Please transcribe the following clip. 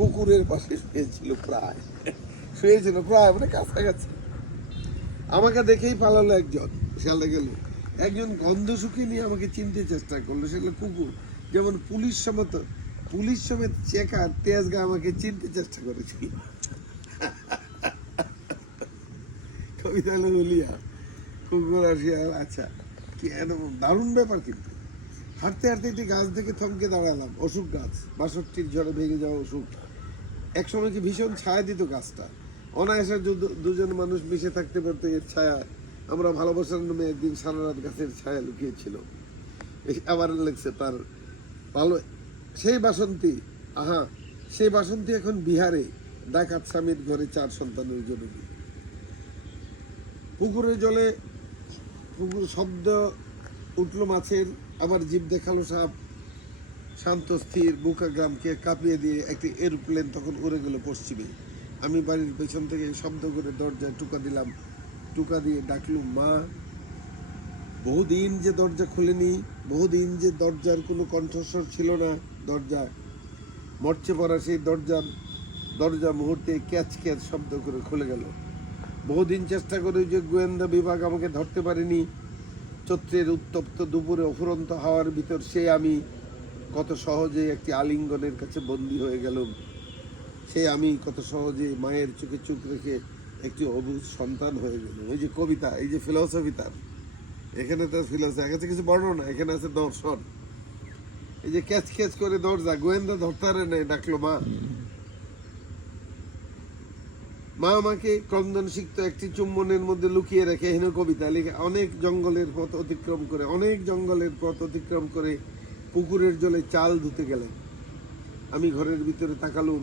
কুকুরের পাশে শুয়েছিল প্রায় মানে কাছাকাছি। আমাকে দেখেই পালালো একজন, চলে গেল। একজন গন্ধ শুকিয়ে নিয়ে আমাকে চিনতে চেষ্টা করলো, সেগুলো কুকুর। যেমন পুলিশ সমেত চেকার তেজগা আমাকে চিনতে চেষ্টা করেছিল। কবিতা হলো বলিয়া কুকুর আসিয়া, আচ্ছা কি একদম দারুণ ব্যাপার। কিন্তু হাঁটতে হাঁটতে একটি গাছ দেখে থমকে দাঁড়ালাম। অশোক গাছ, 62-র ঝড়ে ভেঙে যাওয়া অশোক। একসময় কি ভীষণ ছায়া দিত গাছটা। অনায়াসে দুজন মানুষ মিশে থাকতে পারতো এর ছায়া। আমরা ভালোবাসার নামে একদিন সারা রাত গাছের ছায়া লুকিয়েছিল। আবার লেগছে তার ভালো সেই বাসন্তী। আহা, সেই বাসন্তী এখন বিহারে ডাকাত স্বামীর ঘরে 4 সন্তানের জননী। পুকুরের জলে পুকুর শব্দ উঠলো মাছের, আবার জীব দেখালো সাপ। শান্ত স্থির বুকা গ্রামকে কাঁপিয়ে দিয়ে একটি এরোপ্লেন তখন উড়ে গেল পশ্চিমে। আমি বাড়ির পেছন থেকে শব্দ করে দরজায় টুকা দিলাম। টুকা দিয়ে ডাকলুম, মা। বহুদিন যে দরজা খুলেনি, বহুদিন যে দরজার কোনো কণ্ঠস্বর ছিল না। দরজা মরচে পড়া সেই দরজা মুহূর্তে ক্যাচ ক্যাচ শব্দ করে খুলে গেল। বহুদিন চেষ্টা করে যে গোয়েন্দা বিভাগ আমাকে ধরতে পারেনি। চৈত্রের উত্তপ্ত দুপুরে অফুরন্ত হাওয়ার ভিতর সে আমি কত সহজে একটি আলিঙ্গনের কাছে বন্দী হয়ে গেলাম। সে আমি কত সহজে মায়ের চোখে চোখ রেখে একটি অবুঝ সন্তান হয়ে গেল। ওই যে কবিতা, এই যে ফিলসফি তার, এখানে তার ফিলসফি, এখানে কিছু বর্ণনা, এখানে আছে দর্শন। এই যে ক্যাচ ক্যাচ করে দরজা, গোয়েন্দা ধরতে নেই, ডাকলো মা। মা আমাকে ক্রন্দন সিক্ত একটি চুম্বনের মধ্যে লুকিয়ে রেখে হেন কবিতা লিখে অনেক জঙ্গলের পথ অতিক্রম করে পুকুরের জলে চাল ধুতে গেলেন। আমি ঘরের ভিতরে তাকালুম।